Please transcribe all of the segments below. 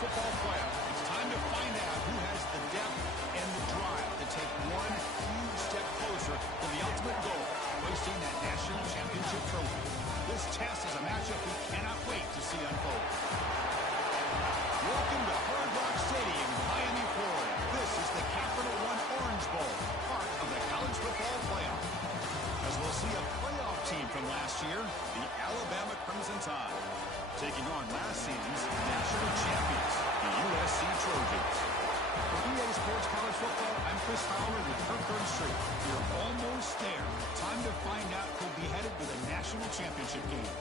football playoff. It's time to find out who has the depth and the drive to take one huge step closer to the ultimate goal, hoisting that national championship trophy. This test is a matchup we cannot wait to see unfold. Welcome to Hard Rock Stadium, Miami, Florida. This is the Capital One Orange Bowl, part of the college football playoff. As we'll see a playoff team from last year, the Alabama Crimson Tide, taking on last season's national champions, the USC Trojans. For EA Sports College Football, I'm Chris Fowler with Kirk Street. We're almost there. Time to find out who'll be headed to the national championship game.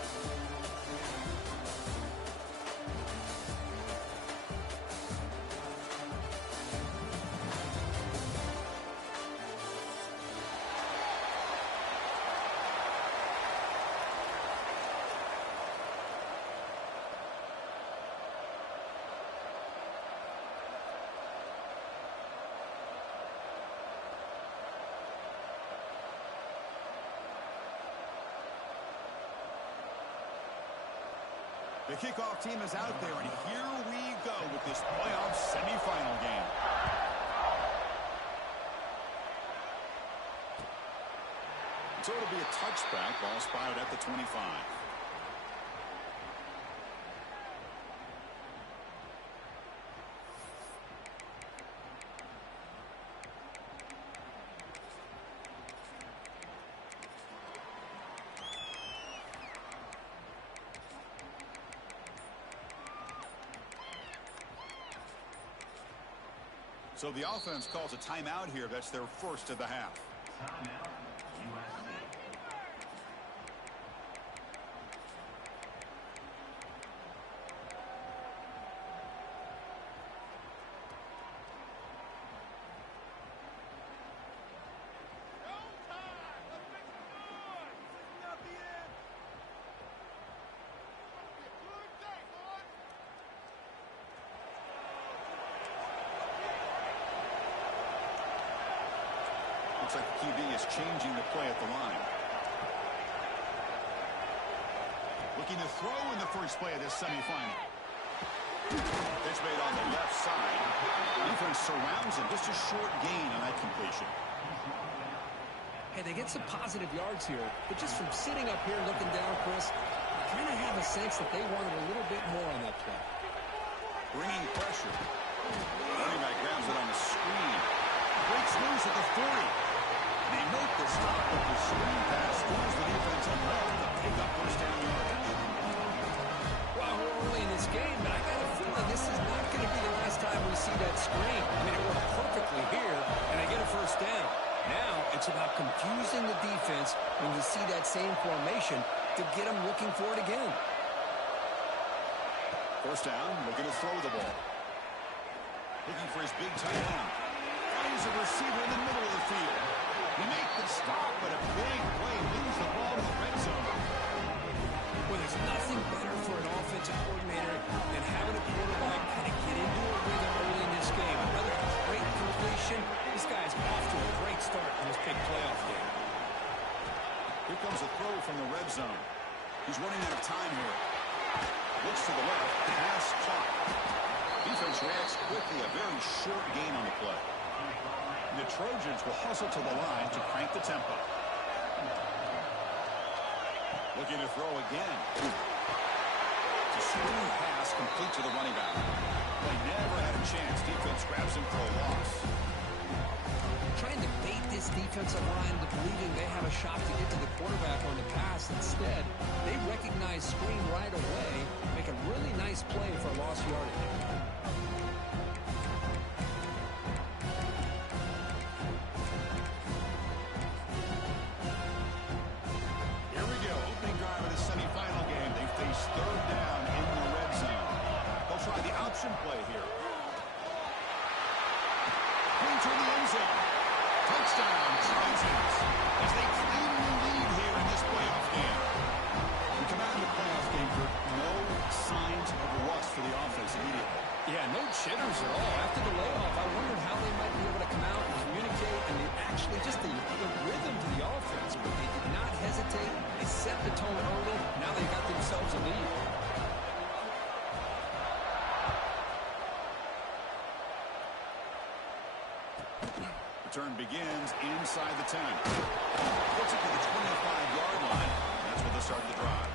The kickoff team is out there, and here we go with this playoff semifinal game. So it'll be a touchback, ball spotted at the 25. So the offense calls a timeout here. That's their first of the half. Timeout, USC. Looks like the QB is changing the play at the line. Looking to throw in the first play of this semifinal. Pitch made on the left side. Defense surrounds him. Just a short gain on that completion. Hey, they get some positive yards here, but just from sitting up here looking down, Chris, I kind of have a sense that they wanted a little bit more on that play. Bringing pressure. Running back grabs it on the screen. Breaks loose at the 40. They make the stop with the screen pass. Throws the defense on well to pick up first down yardage. Well, we're early in this game, but I got a feeling this is not going to be the last time we see that screen. I mean, it worked perfectly here, and I get a first down. Now it's about confusing the defense when you see that same formation to get them looking for it again. First down, looking to throw the ball. Looking for his big tight end. Finds a receiver in the middle of the field. They make the stop, but a big play moves the ball to the red zone. Well, there's nothing better for an offensive coordinator than having a quarterback kind of get into a rhythm early in this game. Another great completion. This guy's off to a great start in this big playoff game. Here comes a throw from the red zone. He's running out of time here. Looks to the left. Pass caught. Defense reacts quickly. A very short gain on the play. The Trojans will hustle to the line to crank the tempo. Looking to throw again. It's a swing pass complete to the running back. They never had a chance. Defense grabs him for a loss. Trying to bait this defensive line into believing they have a shot to get to the quarterback on the pass. Instead, they recognize screen right away, make a really nice play for lost yardage. Play here. Into the end zone. Touchdown, Trojans, as they claim the lead here in this playoff game. We come out of the playoff game for no signs of rust for the offense immediately. Yeah, no jitters at all. After the layoff, I wondered how they might be able to come out and communicate and actually just the rhythm to the offense. But they did not hesitate. They set the tone early. Now they got themselves a lead. return begins inside the 10. Puts it to the 25-yard line. That's where they start the drive.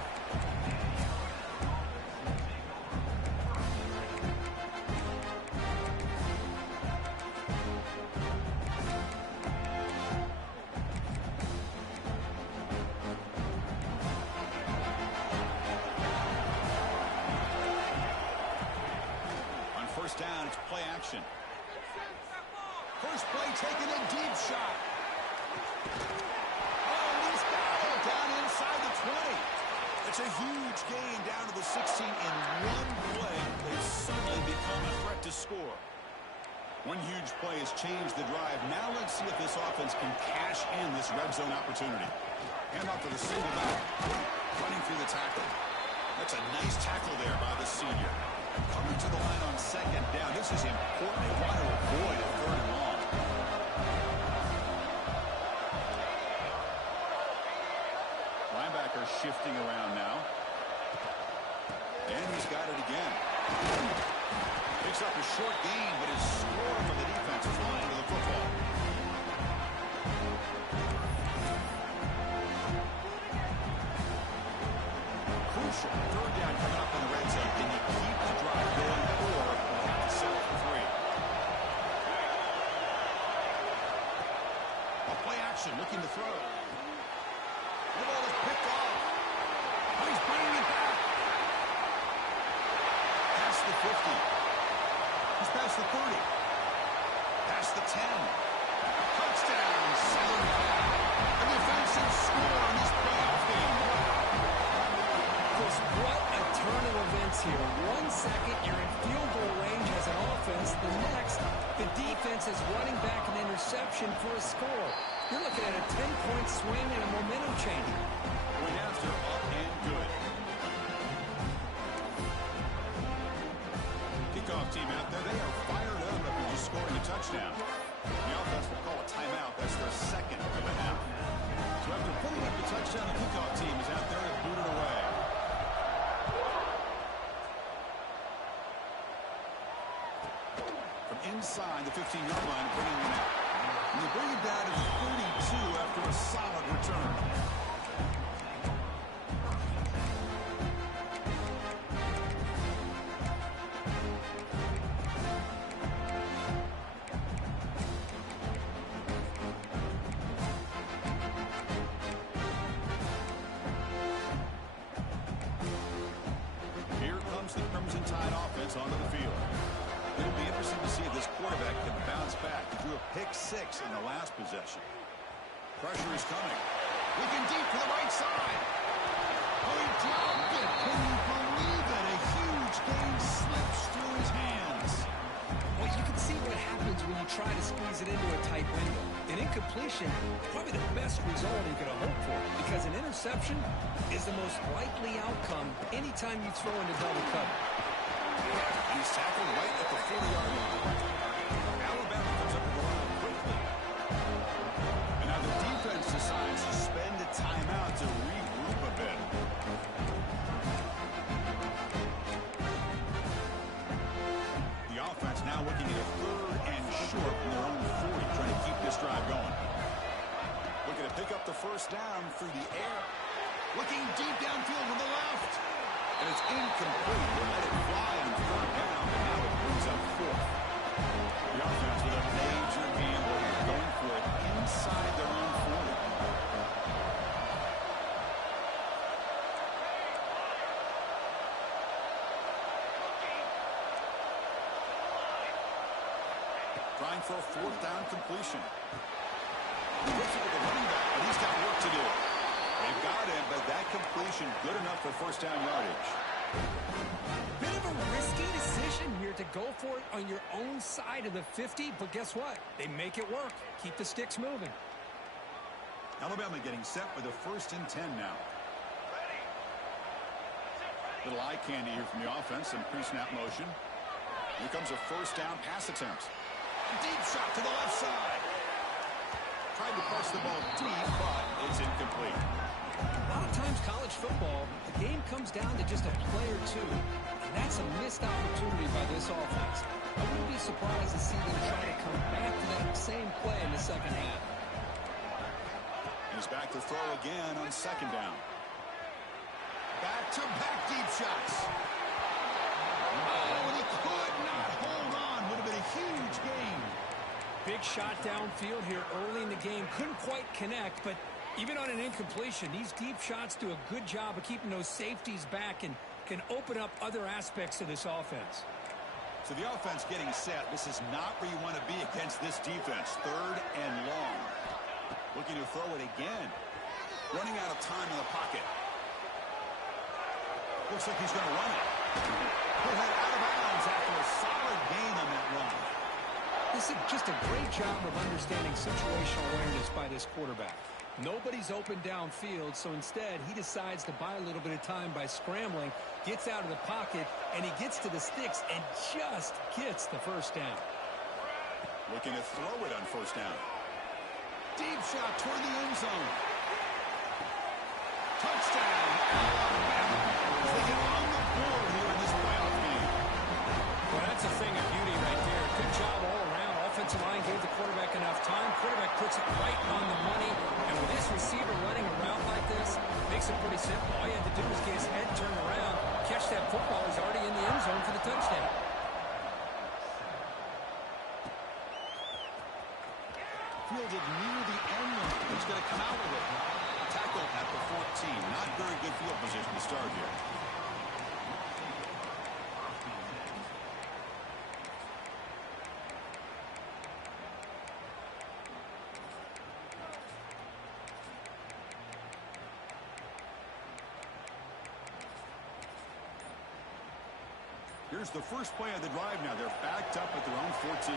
On first down, it's play action. First play, taking a deep shot. Oh, he's got it down inside the 20. It's a huge gain down to the 16 in one play. They've suddenly become a threat to score. One huge play has changed the drive. Now let's see if this offense can cash in this red zone opportunity. Hand off to the single back. Running through the tackle. That's a nice tackle there by the senior. Coming to the line on second down. This is important. They want to avoid a third and long. Linebacker shifting around now. And he's got it again. Picks up a short gain, but is scored from the defensive line to the football. Crucial third down coming up in the red zone. Can you keep the drive going, or will they have to settle for 3? A play action, looking to throw. The ball is picked off. Oh, he's bringing it back. Past the 50. He's past the 30. Past the 10. Touchdown, Southern Cal. A defensive score in this playoff game. Chris, what a turn of events here. 1 second, you're in field goal range as an offense. The next, the defense is running back an interception for a score. You're looking at a 10-point swing and a momentum changer. Point after, up and good. Kickoff team out there, they are fired up after just scoring a touchdown. The offense will call a timeout. That's their second of the half. So after putting up the touchdown, the kickoff team is out there to boot it away. From inside the 15-yard line, bringing it out. And they bring it down to 32 after a solid return. Here comes the Crimson Tide offense onto the field. It'll be interesting to see if this quarterback can bounce back. He drew a pick-6 in the last possession. Pressure is coming. Looking deep to the right side. Oh, he dropped it. Can you believe it? A huge gain slips through his hands. Well, you can see what happens when you try to squeeze it into a tight window. An incompletion, probably the best result you could have hoped for, because an interception is the most likely outcome anytime you throw into double cover. He's tackled right at the 40-yard line. Alabama comes up with the line quickly. And now the defense decides to spend a timeout to regroup a bit. The offense now looking at a 3rd and short from their own 40, trying to keep this drive going. Looking to pick up the first down through the air. Looking deep downfield to the left. And it's incomplete. They let it fly on 3rd down, but now it brings up 4th. The offense with a major gamble here, going for it inside their own 40. Trying for a 4th down completion. Looks like the running back, but he's got work to do. They've got him, but that completion good enough for first down yardage. Bit of a risky decision here to go for it on your own side of the 50, but guess what? They make it work. Keep the sticks moving. Alabama getting set for the 1st and 10 now. Little eye candy here from the offense in pre-snap motion. Here comes a first down pass attempt. Deep shot to the left side. Tried to press the ball deep, but it's incomplete. A lot of times college football, the game comes down to just a play or two. And that's a missed opportunity by this offense. I wouldn't be surprised to see them try to come back to that same play in the second half. He's back to throw again on second down. Back-to-back deep shots. Oh, and he could not hold on. Would have been a huge gain. Big shot downfield here early in the game. Couldn't quite connect, but even on an incompletion, these deep shots do a good job of keeping those safeties back and can open up other aspects of this offense. So the offense getting set. This is not where you want to be against this defense. Third and long. Looking to throw it again. Running out of time in the pocket. Looks like he's going to run it. He'll head out of bounds after a solid gain on that run. This is just a great job of understanding situational awareness by this quarterback. Nobody's open downfield, so instead he decides to buy a little bit of time by scrambling, gets out of the pocket, and he gets to the sticks and just gets the first down. Looking to throw it on first down. Deep shot toward the end zone. Touchdown, Alabama. They get on the board here in this playoff game. Well, that's a thing of beauty right there. Good job all around. Offensive line gave the quarterback enough time. Quarterback puts it right on the money. And with this receiver running a route like this, makes it pretty simple. All you had to do was get his head turned around, catch that football. He's already in the end zone for the touchdown. Fielded near the end line. He's going to come out with it. Tackle at the 14. Not very good field position to start here. Here's the first play of the drive now. They're backed up at their own 14.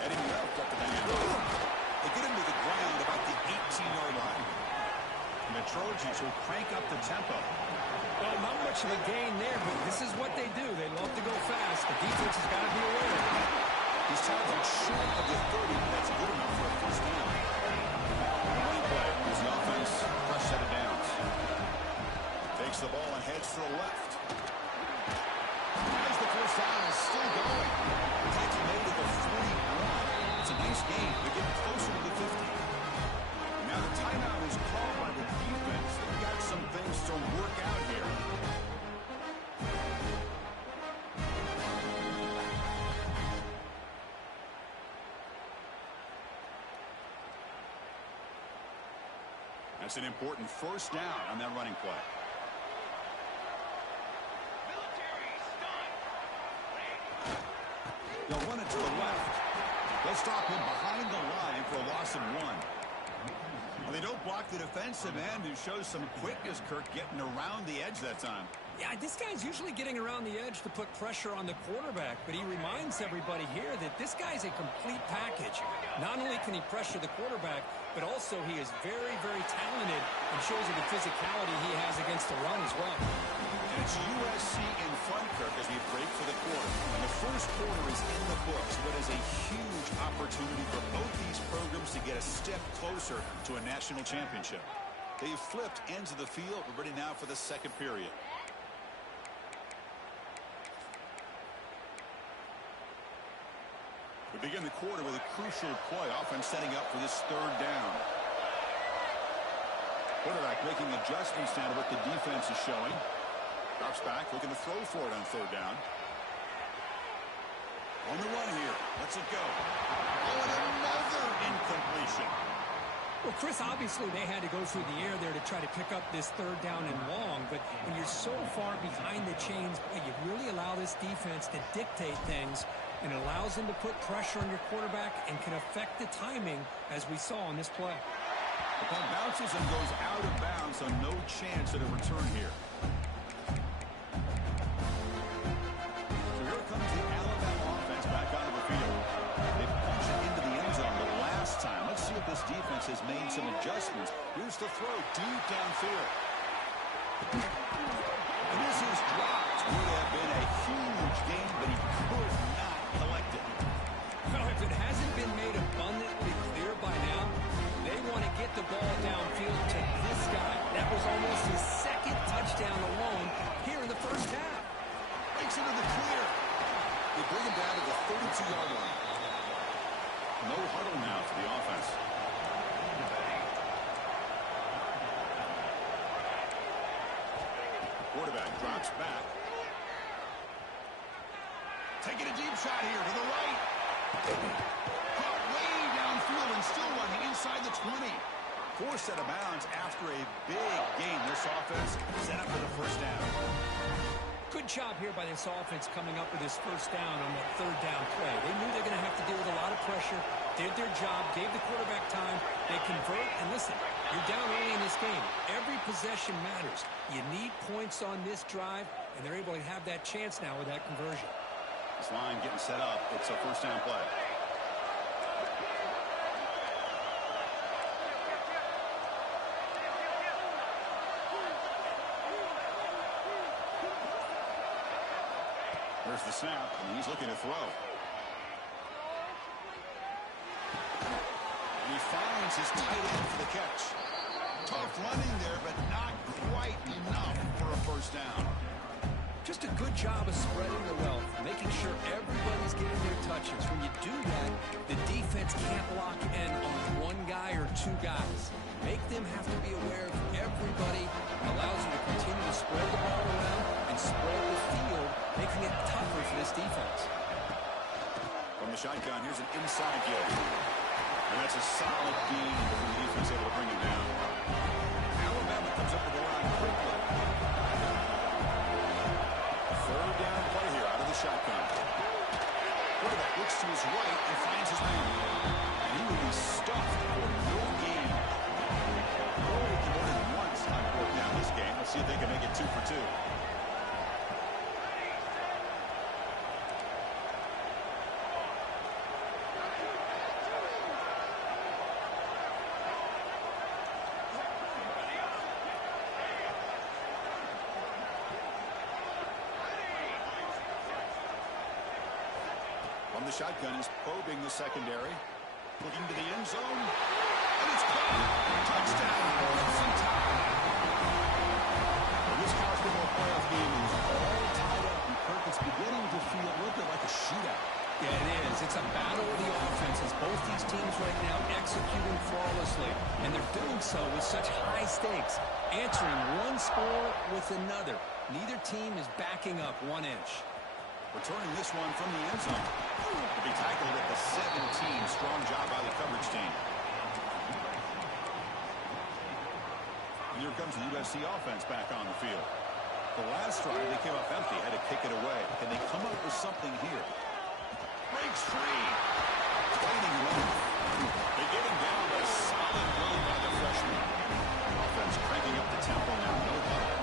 Heading left up to the handoff. They get him to the ground about the 18-yard line. And the Trojans will crank up the tempo. Well, not much of a gain there, but this is what they do. They love to go fast. The defense has got to be aware of it. He's tackled short of the 30, but that's good enough for a first down. One play as the offense fresh set of downs. Takes the ball and heads to the left. As the first down is still going. Taking made to the 41. It's a nice game. They're getting closer to the 50. Now the timeout is called by the defense. They've got some things to work out here. That's an important first down on that running play. They'll run it to the left. They'll stop him behind the line for a loss of 1. Well, they don't block the defensive end, who shows some quickness, Kirk, getting around the edge that time. Yeah, this guy's usually getting around the edge to put pressure on the quarterback, but he reminds everybody here that this guy's a complete package. Not only can he pressure the quarterback, but also he is very, very talented and shows you the physicality he has against the run as well. And it's USC in front, Kirk, as we break for the quarter. And the first quarter is in the books. What is a huge opportunity for both these programs to get a step closer to a national championship. They've flipped ends of the field. We're ready now for the second period. We begin the quarter with a crucial play, offense setting up for this third down. Quarterback making adjustments now to what the defense is showing. Drops back, looking to throw for it on third down. On the run here. Lets it go. Oh, and another incompletion. Well, Chris, obviously they had to go through the air there to try to pick up this third down and long, but when you're so far behind the chains, you really allow this defense to dictate things, and it allows them to put pressure on your quarterback and can affect the timing, as we saw on this play. The ball bounces and goes out of bounds, so no chance at a return here. So here comes the Alabama offense back onto the field. They punched it into the end zone the last time. Let's see if this defense has made some adjustments. Here's the throw deep downfield. And this is dropped. Would have been a huge gain, but he could not collect it. Well, if it hasn't been made abundantly clear by now, they want to get the ball downfield to this guy. That was almost his second touchdown alone here in the first half. Makes into the clear. They bring him down to the 32-yard line. No huddle now for the offense. Quarterback drops back. Taking a deep shot here to the right. Caught way downfield and still running inside the 20. Forced out of bounds after a big gain. This offense set up for the first down. Good job here by this offense coming up with this first down on that third down play. They knew they were going to have to deal with a lot of pressure, did their job, gave the quarterback time. They convert, and listen, you're down early in this game. Every possession matters. You need points on this drive, and they're able to have that chance now with that conversion. This line getting set up. It's a first down play. There's the snap, and he's looking to throw. And he finds his tight end for the catch. Tough running there, but not quite enough for a first down. Just a good job of spreading the wealth, making sure everybody's getting their touches. When you do that, the defense can't lock in on one guy or two guys. Make them have to be aware of everybody. It allows you to continue to spread the ball around and spread the field, making it tougher for this defense. From the shotgun, here's an inside kick. And that's a solid gain for the defense able to bring him down. Alabama comes up with the line quickly. Third down play here out of the shotgun. Quarterback looks to his right and finds his man. And he will be stuffed for no gain. Only converted once on fourth down this game. Let's see if they can make it 2 for 2. The shotgun is probing the secondary. Looking to the end zone. And it's caught. Touchdown. Clemson tie. Well, this college football playoff game is all tied up. And Kirk, it's beginning to feel a little bit like a shootout. Yeah, it is. It's a battle of the offenses. Both these teams right now executing flawlessly. And they're doing so with such high stakes. Answering one score with another. Neither team is backing up 1 inch. Returning this one from the end zone. To be tackled at the 17. Strong job by the coverage team. And here comes the USC offense back on the field. The last drive, they came up empty, had to kick it away. Can they come up with something here? Breaks free. Training him off. They get him down, but a solid run by the freshman. Offense cranking up the tempo now. No huddle.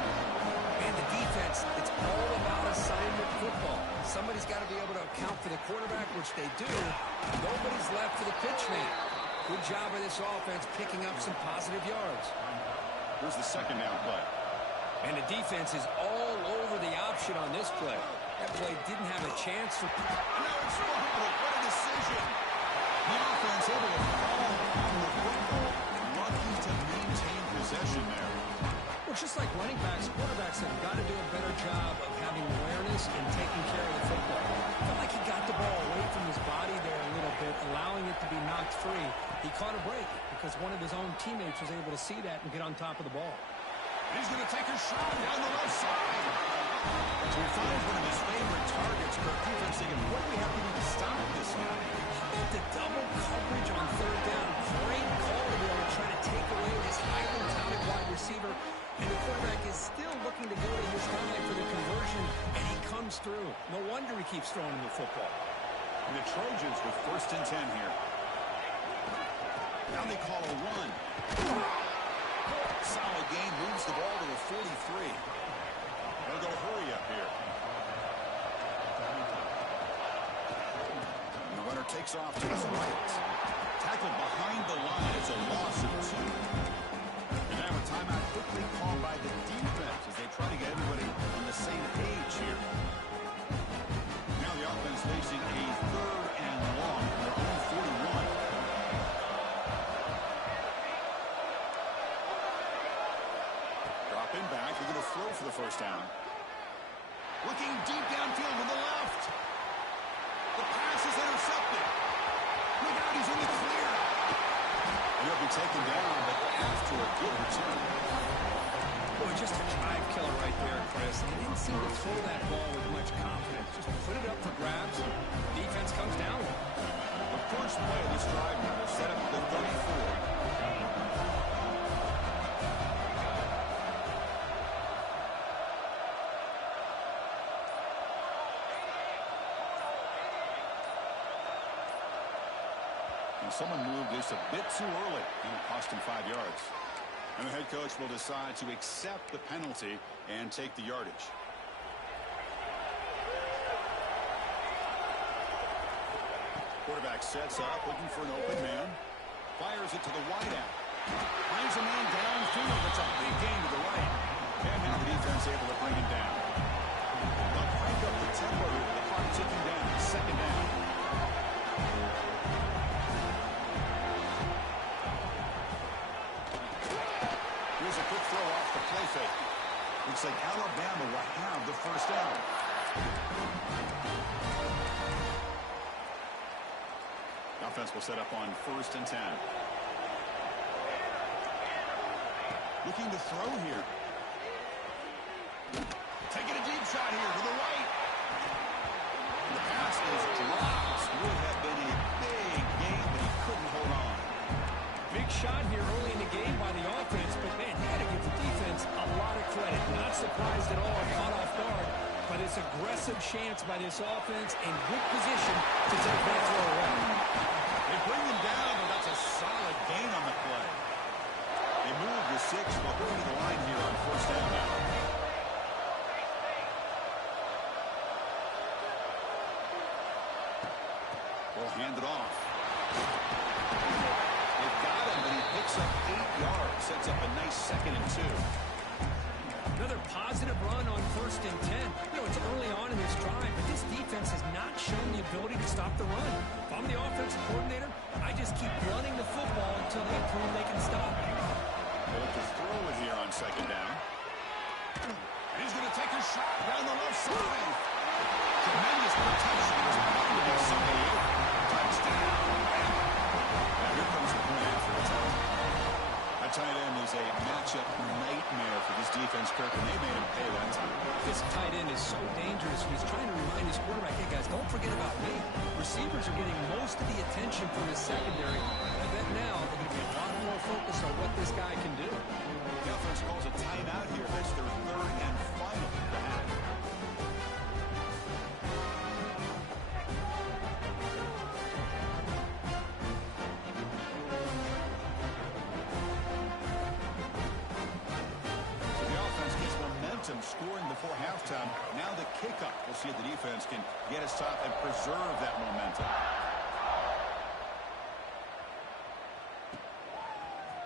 And the defense, it's all about assignment football. Somebody's got to be able to account for the quarterback, which they do. Nobody's left for the pitch man. Good job of this offense picking up some positive yards. Here's the second down play. And the defense is all over the option on this play. That play didn't have a chance for... Now it's fumbled. What a decision. The offense able to fall on the football. Lucky to maintain possession there. Well, just like running backs, quarterbacks have got to do a better job of having awareness and taking care of the football. Felt like he got the ball away from his body there a little bit, allowing it to be knocked free. He caught a break because one of his own teammates was able to see that and get on top of the ball. He's going to take a shot down the left side. So he finds one of his favorite targets. Kirk defense thinking, what do we have to do to stop this guy? The double coverage on third down. Great call to be able to try to take away this highly touted wide receiver. And the quarterback is still looking to go to his guy for the conversion, and he comes through. No wonder he keeps throwing the football. And the Trojans with 1st and 10 here. Now they call a run. Solid gain, moves the ball to the 43. They'll go hurry up here. And the runner takes off to his right. Tackled behind the line. It's a loss of 2. And now a timeout quickly called by the defense as they try to get everybody on the same page here. Now the offense facing a 3rd and long from their own 41. Dropping back, they're going to throw for the first down. Looking deep downfield, be taken down, but after a good return. Boy, just a drive killer right there, Chris. He didn't seem to throw that ball with much confidence. Just put it up for grabs. Defense comes down. The first play of this drive now will set up the 34. And someone moved just a bit too early, and it cost him 5 yards. And the head coach will decide to accept the penalty and take the yardage. Quarterback sets up, looking for an open man. Fires it to the wideout. Finds a man downfield. It's a big gain to the right. And now the defense able to bring him down. They'll crank up the tempo here with the clock ticking down. Second down. Here's a quick throw off the play fake. Looks like Alabama will have the first down. Offense will set up on 1st and 10. Looking to throw here. Taking a deep shot here to the right. The pass is dropped. Would have been a big game, but he couldn't hold on. Big shot here early in the game by the offense, but man, you got to give the defense a lot of credit. Not surprised at all, caught off guard, but it's aggressive chance by this offense in good position to take that throw away. They bring him down, but that's a solid gain on the play. They move the 6, but going to the line here on 1st down now. Will hand it off. They've got him, but he picks up 8 yards. Sets up a nice 2nd and 2. Another positive run on 1st and 10. You know, it's early on in this drive, but this defense has not shown the ability to stop the run. If I'm the offensive coordinator, I just keep running the football until they prove they can stop it. They'll have to throw it here on 2nd down. And he's going to take a shot down the left side. Tremendous protection. There's bound to be somebody open. Touchdown. Now here comes the point after the time. That tight end is a matchup nightmare for this defense, Kirk, and they made him pay that time. This tight end is so dangerous. He's trying to remind his quarterback, hey, guys, don't forget about me. Receivers are getting most of the attention from his secondary. I bet now they're going to be a lot more focused on what this guy can do. The offense calls a timeout here. That's their 3rd and final of the half. Scoring before halftime. Now the kickoff. We'll see if the defense can get a stop and preserve that momentum.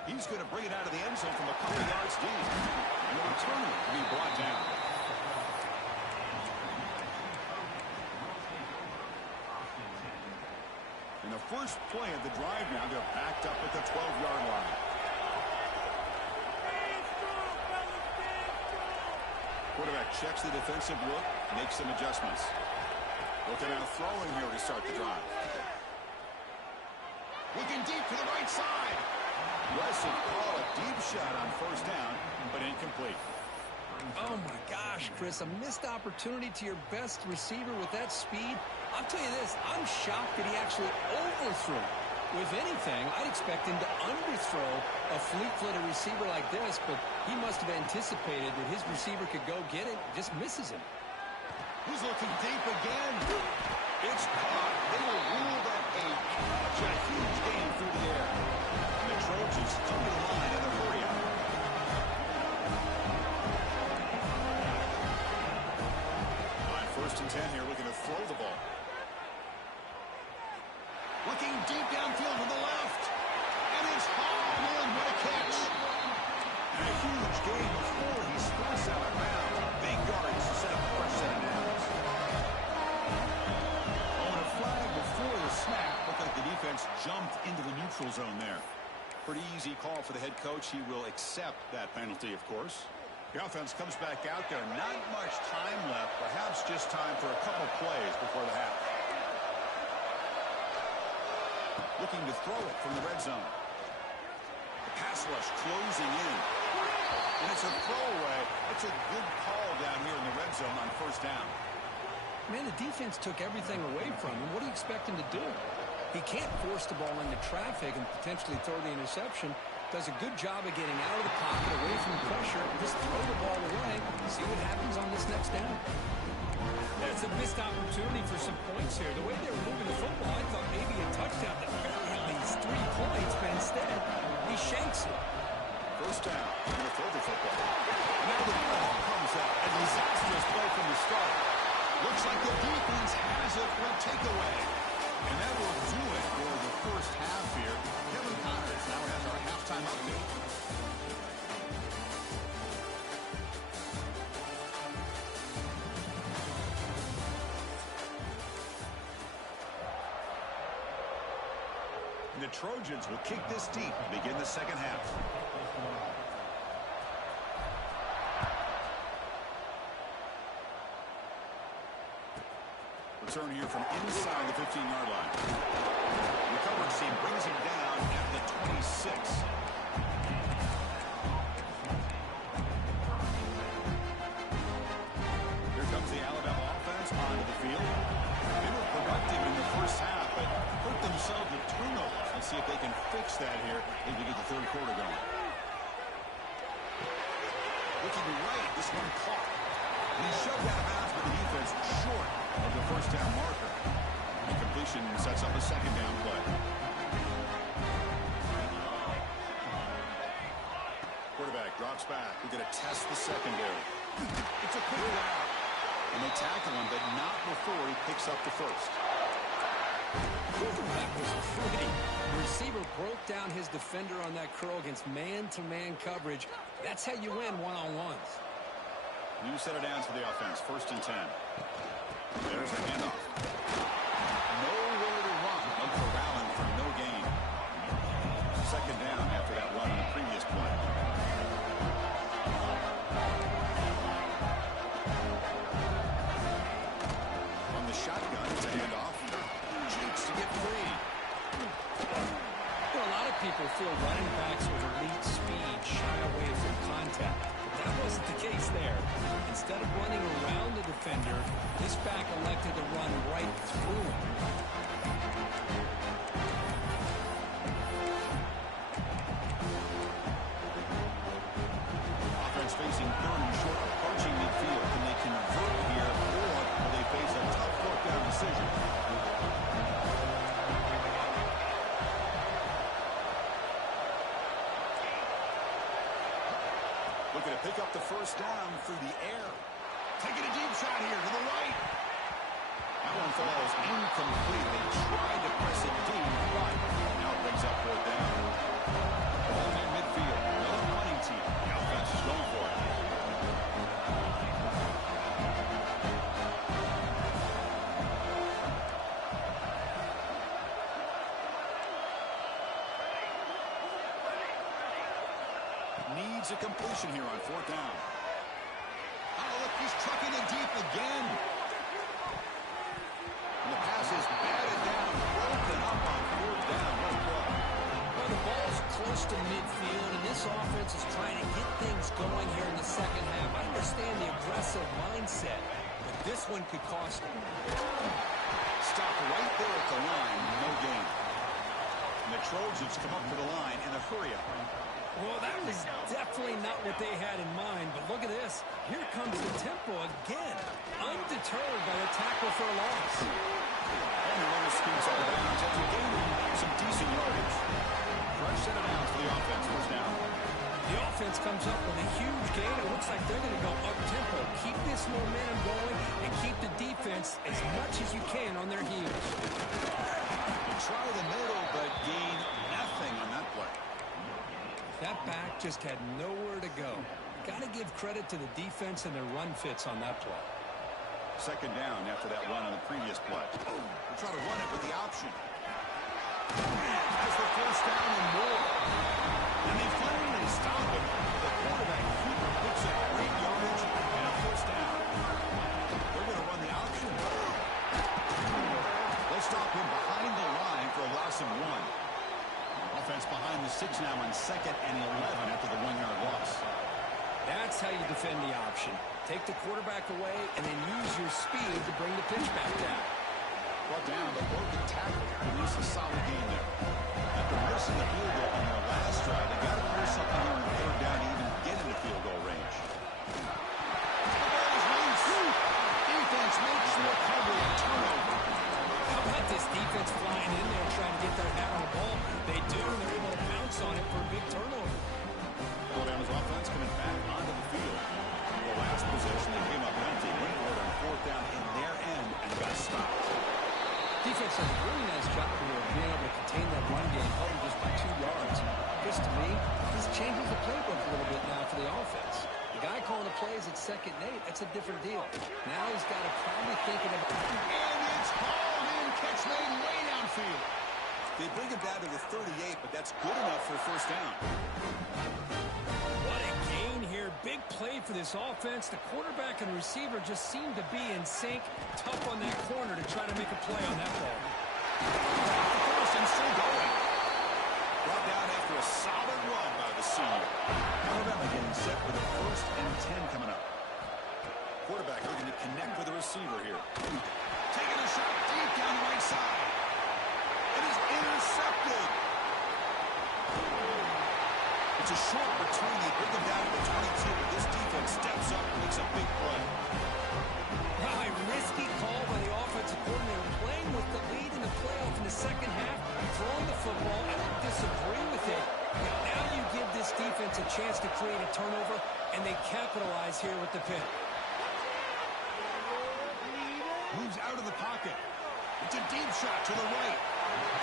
He's going to bring it out of the end zone from a couple yards deep. And the returner to be brought down. In the first play of the drive now, they're backed up at the 12-yard line. Quarterback checks the defensive look, makes some adjustments. Looking out throwing here to start the drive. Looking deep to the right side. Aggressive call, a deep shot on 1st down, but incomplete. Oh, my gosh, Chris, a missed opportunity to your best receiver with that speed. I'll tell you this, I'm shocked that he actually overthrew. If anything, I'd expect him to underthrow a fleet-footed receiver like this, but he must have anticipated that his receiver could go get it, just misses him. He's looking deep again. It's caught. They will rule that a catch, a huge gain through the air. And the Trojans come to the line in the 40-out. On 1st and 10 here, looking to throw the ball. Looking deep downfield to the left. And it's hauled in. What a catch. And a huge gain before he sprints out of bounds. Big yards to set up a fresh set of downs. Oh, and a flag before the snap. Looked like the defense jumped into the neutral zone there. Pretty easy call for the head coach. He will accept that penalty, of course. The offense comes back out there. Not much time left. Perhaps just time for a couple plays before the half. Looking to throw it from the red zone. Pass rush closing in. And it's a throwaway. That's a good call down here in the red zone on first down. Man, the defense took everything away from him. What do you expect him to do? He can't force the ball into traffic and potentially throw the interception. Does a good job of getting out of the pocket, away from pressure, just throw the ball away. See what happens on this next down. That's a missed opportunity for some points here. The way they were moving the football, I thought maybe a touchdown to bury at least 3 points, but instead, he shanks it. First down, going to throw the football. Now the ball comes out. A disastrous play from the start. Looks like the defense has it for a takeaway. And that will do it for the first half here. Kevin Connors now has our halftime update. The Trojans will kick this deep to begin the second half. Return here from inside the 15-yard line. The coverage team brings him down at the 26. Here comes the Alabama offense onto the field. They were productive in the first half, but hurt themselves with turnovers. Let's see if they can fix that here as we get the third quarter going. Looking right, this one caught. And he shoved out of bounds with the defense short of the first down marker. The completion sets up a second down play. Quarterback drops back. We're going to test the secondary. It's a quick out. And they tackle him, but not before he picks up the first. That was pretty. The receiver broke down his defender on that curl against man-to-man coverage. That's how you win one-on-ones. New set of downs for the offense. First and 10. There's a handoff. Nowhere to run. Look for Allen for no gain. Second down after that run on the previous play. From the shotgun, it's a handoff. Jukes to get free. Well, a lot of people feel running backs with elite speed shy away from contact. But that wasn't the case there. Instead of running around the defender, this back elected to run right through him. Offense facing third and short, approaching midfield. Can they convert here, or will they face a tough fourth down decision? Looking to pick up the first down through the air. Taking a deep shot here to the right. That one falls incomplete. They tried to press it deep, but now it brings up fourth down. Ball near midfield. No running team. The offense is going for it. Needs a completion here on fourth down. Oh, look, he's trucking it deep again. And the pass is batted down, broken up on fourth down. What a play. Well, the ball's close to midfield, and this offense is trying to get things going here in the second half. I understand the aggressive mindset, but this one could cost them. Stop right there at the line, no gain. And the Trojans come up to the line in a hurry-up. Well, that was definitely not what they had in mind, but look at this. Here comes the tempo again, undeterred by the tackle for a loss. And the runner scoots out of bounds after gaining some decent yardage. Fresh set of downs for the offense. First down. The offense comes up with a huge gain. It looks like they're going to go up-tempo. Keep this momentum going and keep the defense as much as you can on their heels. They try the middle, but gain nothing on that play. That back just had nowhere to go. Got to give credit to the defense and their run fits on that play. Second down after that run on the previous play. They try to run it with the option. That's the first down and more. And they finally stop it. The quarterback keeper picks up great yardage and a first down. They're going to run the option. They'll stop him behind the line for a loss of one. defense behind the 6 now on 2nd and 11 after the 1-yard loss. That's how you defend the option. Take the quarterback away and then use your speed to bring the pitch back down. Brought down, but broken tackle. Produce a solid game there. After missing the field goal on their last drive, they got to do something here on 3rd down to even get into field goal range. Defense makes the recovery and turnover. How about this defense flying in there trying to get their hat on the ball? They do, and they're able to pounce on it for a big turnover. Alabama's offense coming back onto the field. The last possession, they came up empty. Went for it on 4th down in their end and got stopped. Defense does a really nice job here of being able to contain that run game, held just by 2 yards. Just to me, this changes the playbook a little bit now for the offense. The guy calling the plays at 2nd and 8, that's a different deal. Now he's got to probably think about it. And it's hauled in, catch made way downfield. They bring him down to the 38, but that's good enough for a 1st down. What a gain here. Big play for this offense. The quarterback and receiver just seem to be in sync. Tough on that corner to try to make a play on that ball. First and still going. Brought down after a solid run by the senior. Alabama getting set for the 1st and 10 coming up. Quarterback looking to connect with the receiver here. Taking a shot deep down the right side. It is intercepted. It's a short return. They bring them down to the 22, but this defense steps up and makes a big play. A risky call by the offensive coordinator, playing with the lead in the playoff in the 2nd half, throwing the football. I don't disagree with it. Now you give this defense a chance to create a turnover, and they capitalize here with the pick. Moves out of the pocket. It's a deep shot to the right.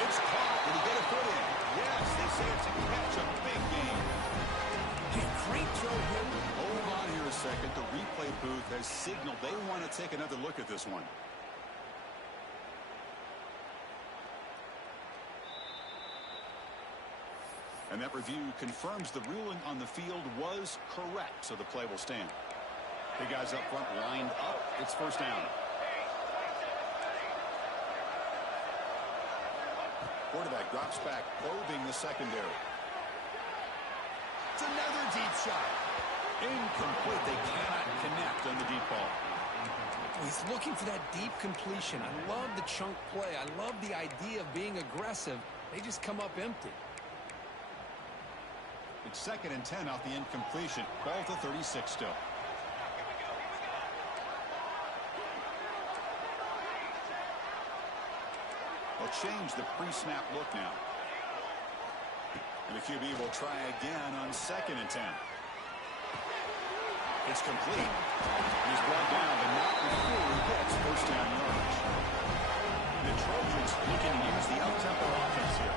It's caught. Did he get a foot in? Yes, they say it's a catch, a big game. Great throw here. Hold on here a second. The replay booth has signaled they want to take another look at this one. And that review confirms the ruling on the field was correct, so the play will stand. The guys up front lined up. It's 1st down. Quarterback drops back, probing the secondary. It's another deep shot. Incomplete. They cannot connect on the deep ball. He's looking for that deep completion. I love the chunk play. I love the idea of being aggressive. They just come up empty. It's 2nd and 10 off the incompletion. Ball to 36 still. They'll change the pre-snap look now. And the QB will try again on 2nd and 10. It's complete. He's brought down, but not before he gets 1st down yardage. The Trojans looking to use the up-tempo offense here.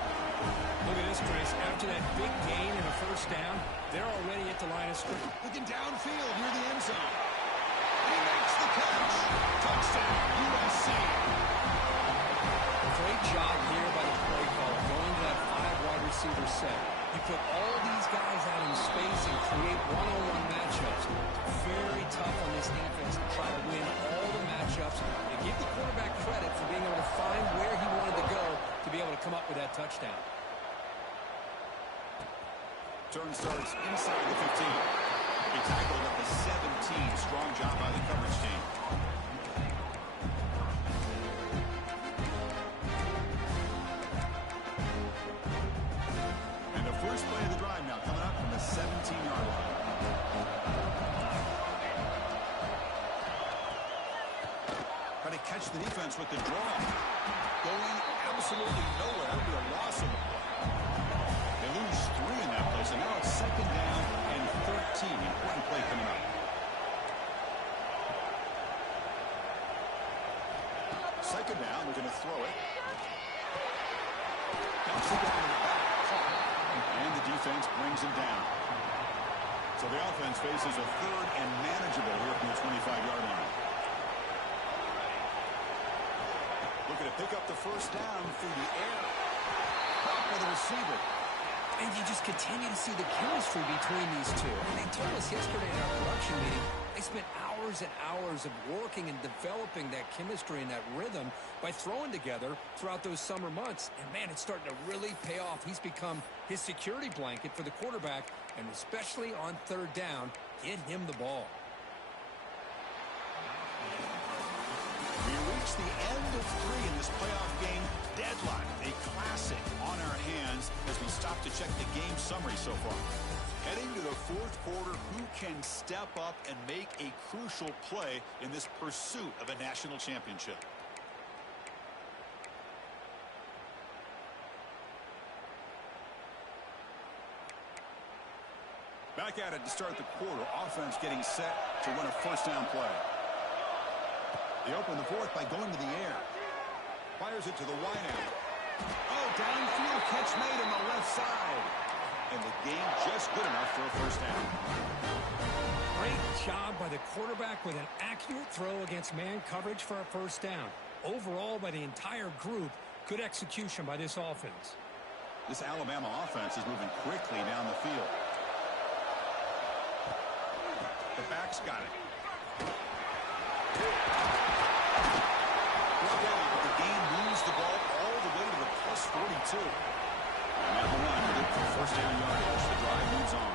Look at this, Chris. After that big gain and a 1st down, they're already at the line of scrimmage. Looking downfield near the end zone. He makes the catch. Touchdown, USC. Great job here by the play caller, going to that 5-wide receiver set. You put all these guys out in space and create one-on-one matchups. Very tough on this defense to try to win all the matchups. And give the quarterback credit for being able to find where he wanted to go to be able to come up with that touchdown. Turn starts inside the 15. He tackled at the 17. Strong job by the coverage team. And the first play of the drive now coming up from the 17-yard line. Trying to catch the defense with the draw. Going absolutely nowhere. It'll be a loss in the play. They lose 3 in that play, so now it's 2nd down and 13. Important play coming up. 2nd down, they're going to throw it. Dumps it down in the back. And the defense brings him down. So the offense faces a 3rd and manageable here from the 25-yard line. Looking to pick up the 1st down through the air. Caught by the receiver. And you just continue to see the chemistry between these two. And they told us yesterday in our production meeting, they spent hours hours and hours of working and developing that chemistry and that rhythm by throwing together throughout those summer months. And, man, it's starting to really pay off. He's become his security blanket for the quarterback, and especially on third down, get him the ball. We reach the end of 3 in this playoff game. Deadlock, a classic on our hands as we stop to check the game summary so far. Heading to the fourth quarter, who can step up and make a crucial play in this pursuit of a national championship? Back at it to start the quarter. Offense getting set to run a first down play. They open the fourth by going to the air. Fires it to the wide end. Oh, downfield catch made on the left side. And the game just good enough for a first down. Great job by the quarterback with an accurate throw against man coverage for a first down. Overall, by the entire group, good execution by this offense. This Alabama offense is moving quickly down the field. The back's got it. The game moves the ball all the way to the plus 42. And now one with it for first down yardage. The drive moves on.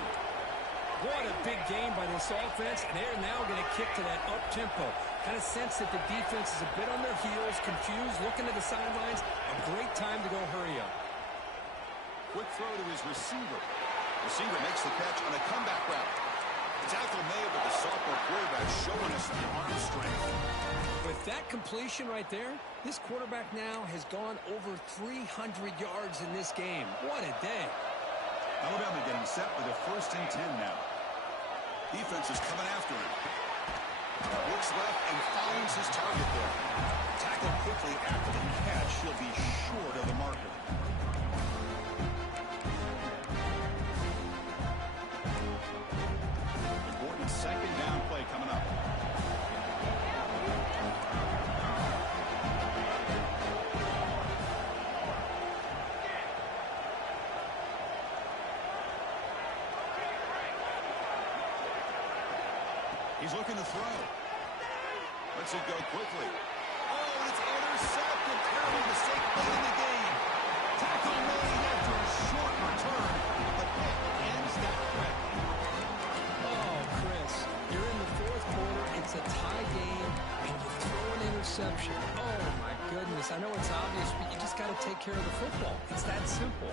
What a big game by this offense, and they're now going to kick to that up-tempo. Kind of sense that the defense is a bit on their heels, confused, looking to the sidelines. A great time to go hurry up. Quick throw to his receiver. Receiver makes the catch on a comeback route. Tackle made, but the sophomore quarterback showing us the arm strength. With that completion right there, this quarterback now has gone over 300 yards in this game. What a day. Alabama getting set with a first and 10 now. Defense is coming after him. Looks left and finds his target there. Tackled quickly after the catch. He'll be short of the marker. Important second down play coming up. He's looking to throw. Lets it go quickly. Oh, and it's intercepted. Terrible mistake late in the game. Tackle made after a short return. The pick ends that threat. Oh, Chris, you're in the fourth quarter. It's a tie game, and you throw an interception. Oh, my goodness. I know it's obvious, but you just got to take care of the football. It's that simple.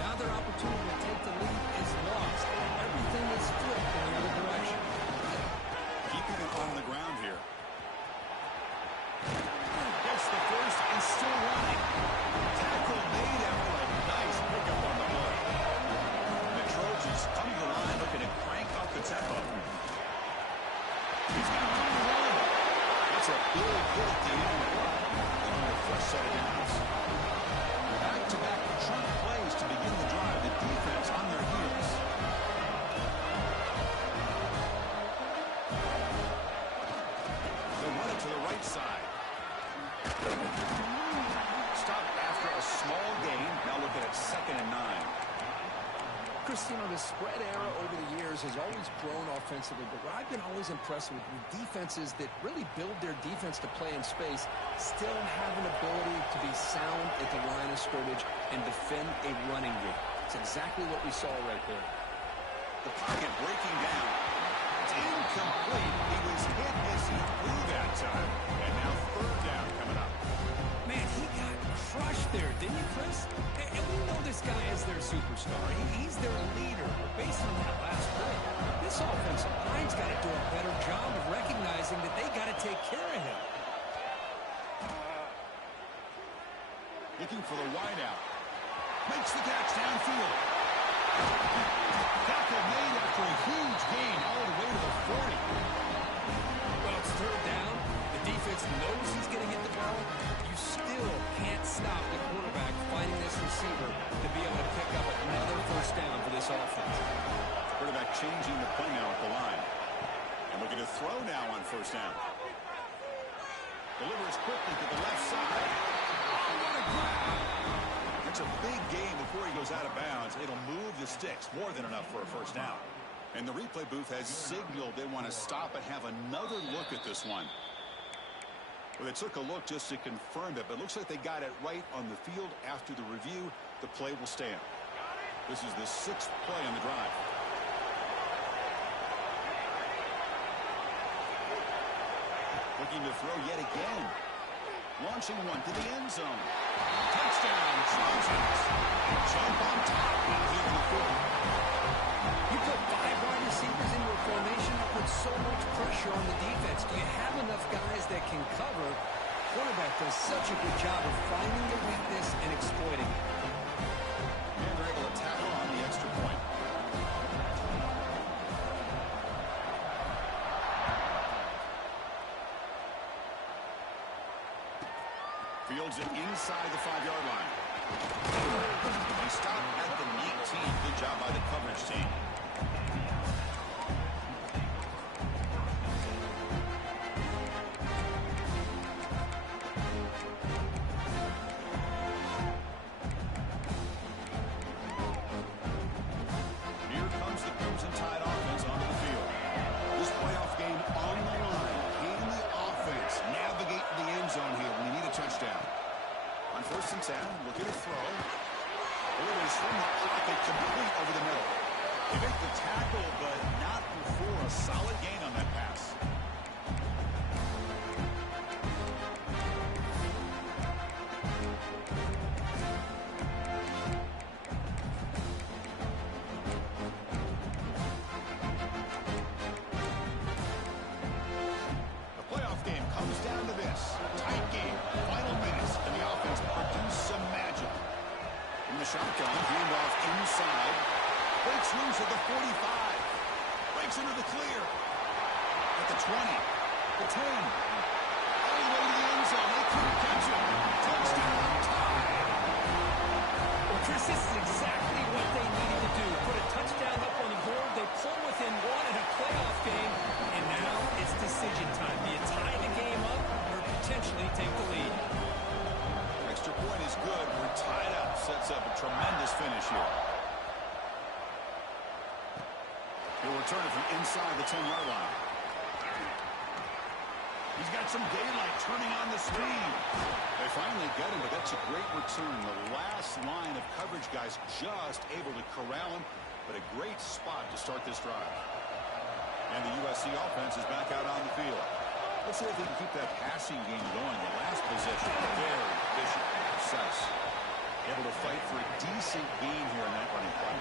Now their opportunity to take the lead is lost. Everything is flipped in the other direction. Keeping it on the ground here. Gets the first and still running. Tackle made after a nice pickup on the play. The Trojans come to the line looking to crank up the tempo. He's got room to run. That's a big hit at the end. On a fresh set of downs. Back-to-back trunk plays to begin the drive. The defense on their heels. To the right side. Stop after a small gain. Now looking at 2nd and 9. Chris, you know, the spread era over the years has always grown offensively, but what I've been always impressed with defenses that really build their defense to play in space still have an ability to be sound at the line of scrimmage and defend a running game. It's exactly what we saw right there. The pocket breaking down. It's incomplete. He was hit as he threw that time. And now 3rd down coming up. Man, he got crushed there, didn't you, Chris? And we know this guy is their superstar. He's their leader. But based on that last play, this offensive line's got to do a better job of recognizing that they got to take care of him. Looking for the wideout. Makes the catch downfield. Tackle made after a huge gain all the way to the 40. Well, it's 3rd down. The defense knows he's going to get the ball. You still can't stop the quarterback finding this receiver to be able to pick up another first down for this offense. Quarterback changing the play now at the line. And looking to throw now on 1st down. Delivers quickly to the left side. Oh, what a grab! That's a big gain before he goes out of bounds. It'll move the sticks. More than enough for a first down. And the replay booth has signaled they want to stop and have another look at this one. Well, they took a look just to confirm it, but it looks like they got it right on the field. After the review, the play will stand. This is the 6th play on the drive. Looking to throw yet again. Launching one to the end zone. Touchdown, Trojans. Jump on top now here in the field. You put 5 wide receivers into a formation, that puts so much pressure on the defense. Do you have enough guys that can cover? Quarterback does such a good job of finding the weakness and exploiting it. And they're able to tackle on the extra point. Fields it inside the 5-yard line. They stop at the 18. Good job by the coverage team. Here comes the Crimson Tide offense onto the field. This playoff game on the line. Can the offense navigate the end zone here when you need a touchdown? On 1st and 10, looking to throw. It is from the pocket, complete over the middle. They make the tackle, but not before a solid gain on that pass. The playoff game comes down to this. Tight game, final minutes, and the offense produced some magic. In the shotgun, handoff inside. Breaks loose at the 45. Breaks into the clear. At the 20. The 10. All the way to the end zone. They couldn't catch him. Touchdown, tie. Well, Chris, this is exactly what they needed to do. Put a touchdown up on the board. They pull within one in a playoff game. And now it's decision time. Do you tie the game up or potentially take the lead? Extra point is good. We're tied up. Sets up a tremendous finish here. He'll return it from inside the 10-yard line. He's got some daylight turning on the speed. They finally get him, but that's a great return. The last line of coverage guys just able to corral him, but a great spot to start this drive. And the USC offense is back out on the field. Let's see if they can keep that passing game going. The last possession, very efficient, precise. Able to fight for a decent gain here in that running play.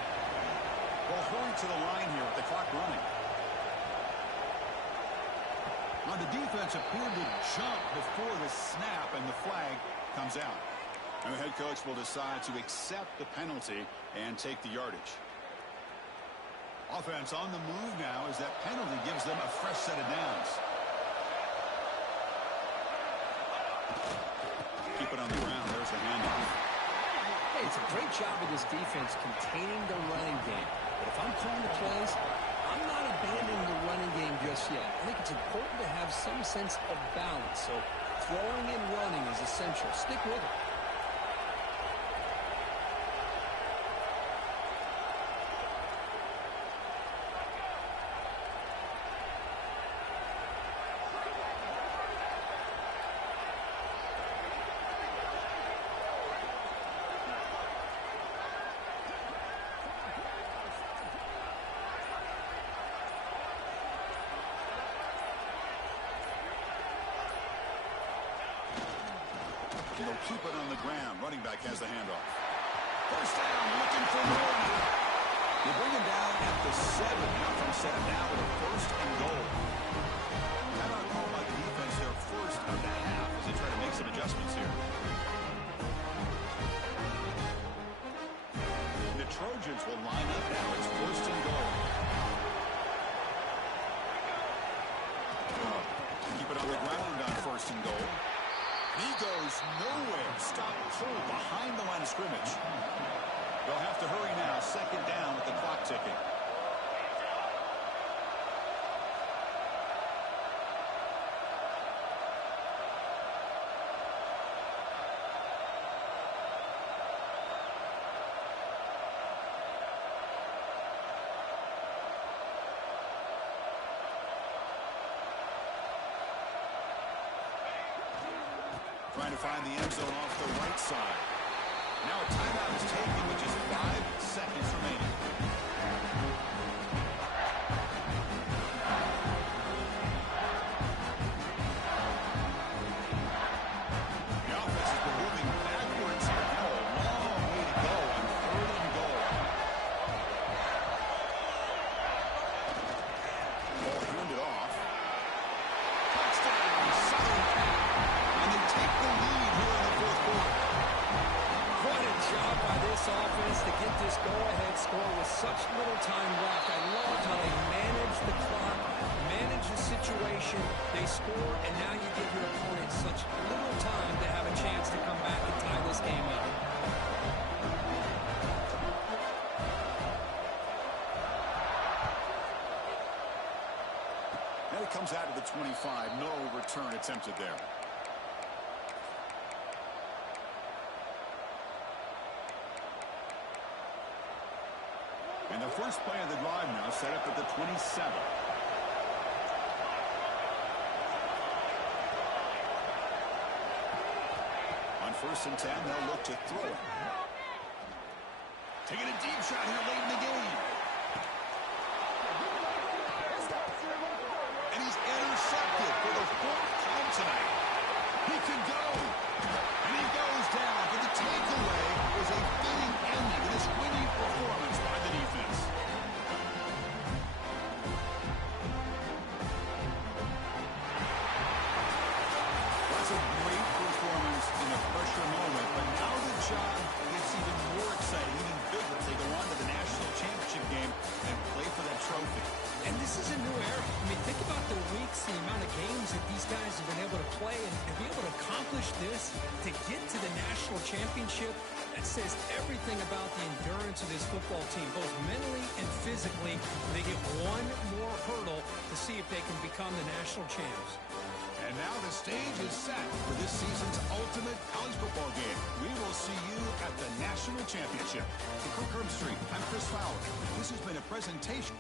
Well, hurry to the line here with the clock running. On the defense, appeared to jump before the snap, and the flag comes out. And the head coach will decide to accept the penalty and take the yardage. Offense on the move now as that penalty gives them a fresh set of downs. Keep it on the ground. There's the handoff. Hey, it's a great job of this defense containing the running game. But if I'm calling the plays, I'm not abandoning the running game just yet. I think it's important to have some sense of balance. So throwing and running is essential. Stick with it. They'll keep it on the ground. Running back has the handoff. First down, looking for more now. They bring him down at the 7. Now from set now with a 1st and goal. Timeout call by the defense there, first of the half as they try to make some adjustments here. The Trojans will line up now. It's 1st and goal. Keep it on the ground on 1st and goal. He goes nowhere. Stop pulled behind the line of scrimmage. They'll have to hurry now. 2nd down with the clock ticking. trying to find the end zone off the right side. Now a timeout is taken with just 5 seconds remaining. The offense has been moving backwards here. Now a long way to go on 3rd and goal. Ball handed off. Touchdown, Southern Cal. And they take the lead here in the 4th quarter. What a job by this offense to get this go-ahead score with such little time left. I love how they manage the clock, manage the situation. They score, and now you give your opponent such little time to have a chance to come back and tie this game up. Now he comes out of the 25. No return attempted there. And the first play of the drive now set up at the 27. On 1st and 10, they'll look to throw it. Taking a deep shot here late in the game. And he's intercepted for the 4th time tonight. He could go. And he goes down. But the takeaway was a fitting ending to this winning performance by the defense. That's a great performance in a pressure moment. But now the job gets even more exciting, even bigger as they go on to the national championship game and play for that trophy. And this is a new era. I mean, think about the weeks, the amount of games that these guys have been able to play, and to be able to accomplish this, to get to the national championship, that says everything about the endurance of this football team, both mentally and physically. They get one more hurdle to see if they can become the national champs. And now the stage is set for this season's ultimate college football game. We will see you at the national championship. For Kirk Herbstreit, I'm Chris Fowler. This has been a presentation.